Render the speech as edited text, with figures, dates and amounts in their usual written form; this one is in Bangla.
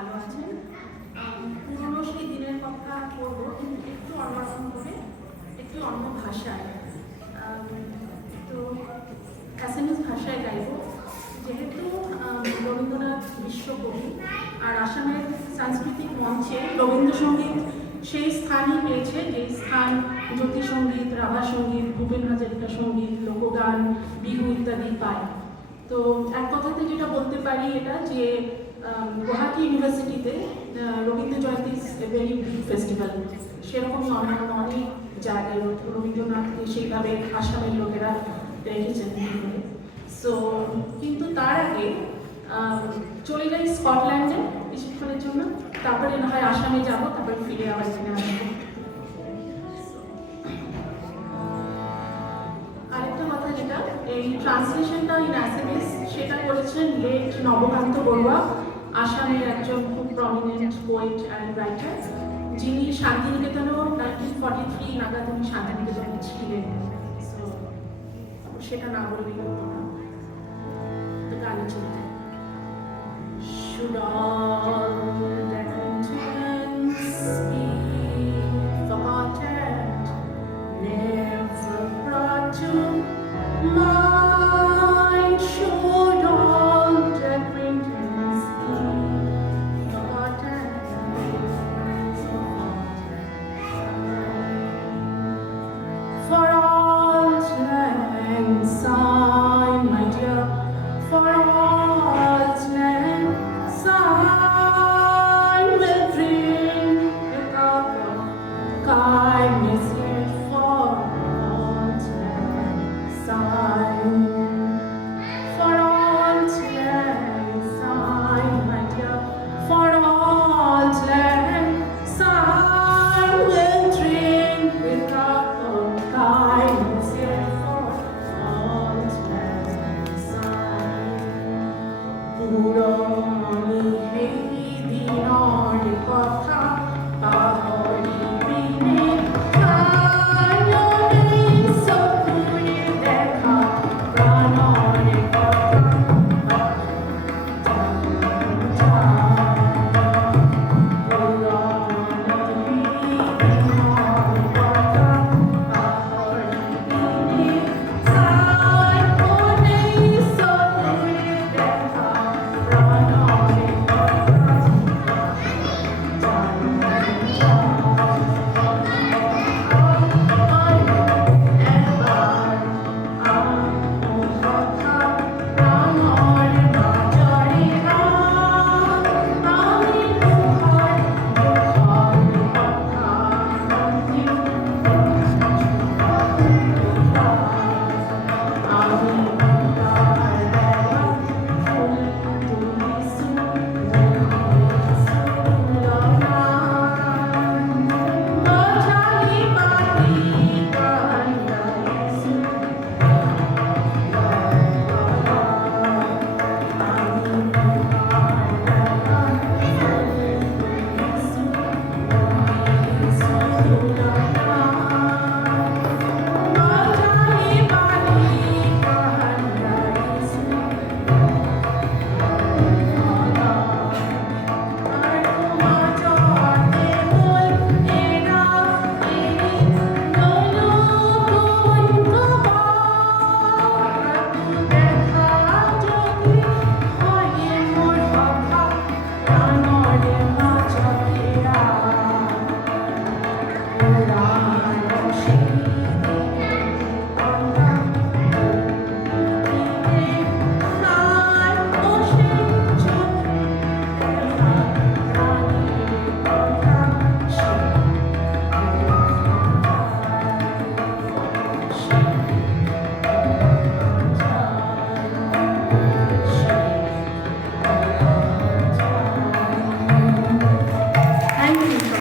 ভালো আছেন। পুরনো সেই দিনের কথা করবো, কিন্তু একটু অন্যরকম করে, একটু অন্য ভাষায়, তো অ্যাসামিজ ভাষায় গাইব। যেহেতু রবীন্দ্রনাথ বিশ্বকবি, আর আসামের সাংস্কৃতিক মঞ্চে রবীন্দ্রসঙ্গীত সেই স্থানই পেয়েছে যে স্থান জ্যোতি সঙ্গীত, রাভা সঙ্গীত, ভূপেন হাজারিকা সঙ্গীত, লোকগান, বিহু ইত্যাদি পায়। তো এক কথাতে যেটা বলতে পারি এটা যে গুয়াহাটি ইউনিভার্সিটিতে Rabindra Jayanti very big festival, সেরকমই অন্যান্য অনেক জায়গায় রবীন্দ্রনাথকে সেইভাবে আসামের লোকেরা রেখেছেন। সো কিন্তু তার আগে চলে যাই স্কটল্যান্ডে কিছুক্ষণের জন্য, তারপরে না হয় আসামে যাব, তারপরে ফিরে আবার এখানে আসবো। আরেকটা কথা যেটা, এই ট্রান্সলেশনটা ইন অ্যাসামিজ সেটা করেছেন লেট নবকান্ত বড়ুয়া, আসামের একজন খুব প্রমিনেন্ট পোয়েট অ্যান্ড রাইটার, যিনি শান্তিনিকেতনেও 1943 নাগাদ উনি শান্তিনিকেতনে ছিলেন। সেটা না বললেই হতো না। তো গানে চলতে Should all acquaintance be forgotten, never brought to mind? Should all acquaintance be forgotten, for all time sign, my dear, for all time sign will bring without kindness yet, for all time sign, for all time sign, my dear, for all time sign will drink without kindness yet, for all time sign. পুরনো এই দিনের কথা